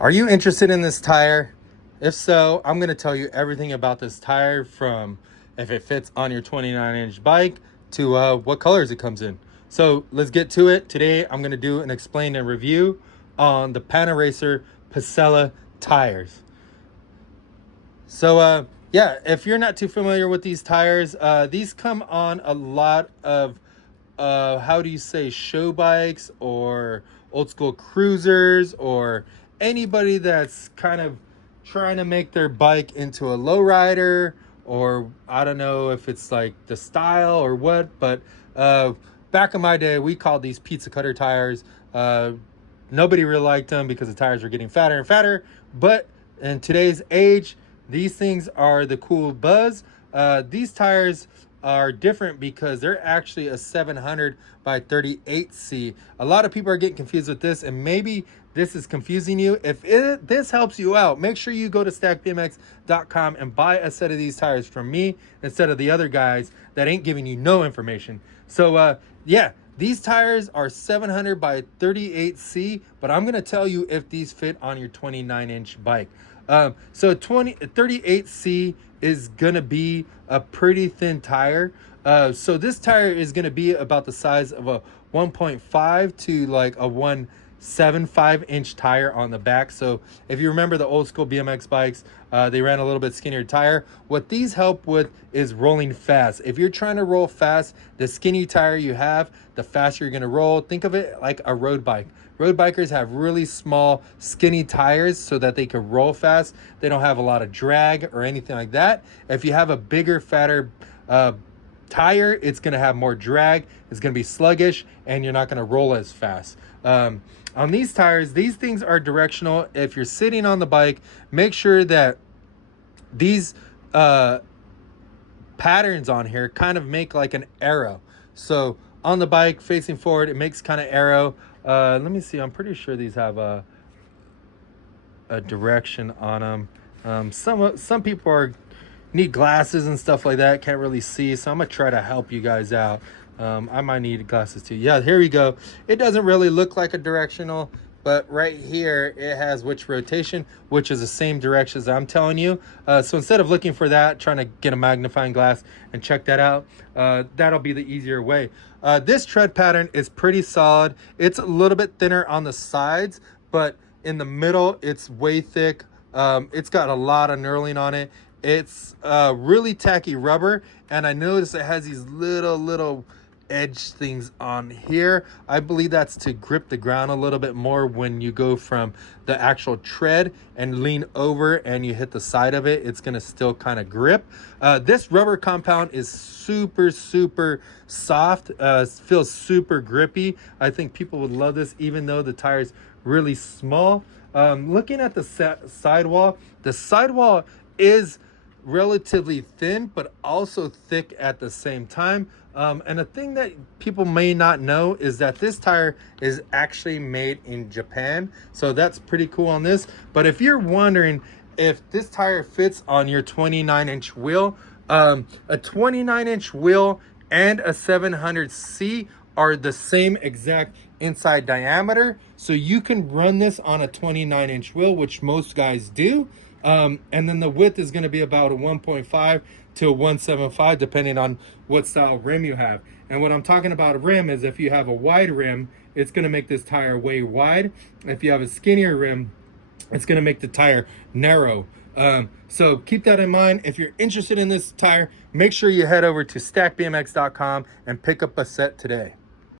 Are you interested in this tire? If so, I'm going to tell you everything about this tire, from if it fits on your 29-inch bike to what colors it comes in. So let's get to it. Today, I'm going to do an explain and review on the Panaracer Pasela tires. So yeah, if you're not too familiar with these tires, these come on a lot of how do you say, show bikes or old school cruisers, or anybody that's kind of trying to make their bike into a lowrider, or I don't know if it's like the style or what, but back in my day, we called these pizza cutter tires. Nobody really liked them because the tires were getting fatter and fatter, but in today's age, these things are the cool buzz. These tires are different because they're actually a 700 by 38C. A lot of people are getting confused with this, and maybe this is confusing you. If this helps you out, make sure you go to stackbmx.com and buy a set of these tires from me instead of the other guys that ain't giving you no information. So yeah, these tires are 700 by 38C, but I'm gonna tell you if these fit on your 29-inch bike. So 38C is gonna be a pretty thin tire. So this tire is gonna be about the size of a 1.5 to like a 1.75-inch tire on the back. So if you remember the old school BMX bikes, they ran a little bit skinnier tire. What these help with is rolling fast. If you're trying to roll fast, the skinny tire you have, the faster you're gonna roll. Think of it like a road bike. Road bikers have really small, skinny tires so that they can roll fast. They don't have a lot of drag or anything like that. If you have a bigger, fatter tire, it's gonna have more drag. It's gonna be sluggish, and you're not gonna roll as fast. On these tires, these things are directional. If you're sitting on the bike, make sure that these patterns on here kind of make like an arrow. So on the bike facing forward, it makes kind of arrow. Let me see. I'm pretty sure these have a direction on them. Some people need glasses and stuff like that, can't really see, so I'm gonna try to help you guys out. I might need glasses too. Yeah, here we go. It doesn't really look like a directional, but right here it has which rotation, which is the same direction as I'm telling you. So instead of looking for that, trying to get a magnifying glass and check that out, that'll be the easier way. This tread pattern is pretty solid. It's a little bit thinner on the sides, but in the middle it's way thick. It's got a lot of knurling on it. It's really tacky rubber, and I notice it has these little edge things on here. I believe that's to grip the ground a little bit more when you go from the actual tread and lean over and you hit the side of it. It's gonna still kind of grip. This rubber compound is super soft, feels super grippy. I think people would love this, even though the tire's really small. Looking at the sidewall, the sidewall is relatively thin but also thick at the same time. And a thing that people may not know is that this tire is actually made in Japan, so that's pretty cool on this. But if you're wondering if this tire fits on your 29-inch wheel, a 29-inch wheel and a 700C are the same exact inside diameter, so you can run this on a 29-inch wheel, which most guys do. And then the width is going to be about a 1.5 to a 1.75, depending on what style rim you have. And what I'm talking about a rim is if you have a wide rim, it's going to make this tire way wide. If you have a skinnier rim, it's going to make the tire narrow. So keep that in mind. If you're interested in this tire, make sure you head over to stackbmx.com and pick up a set today.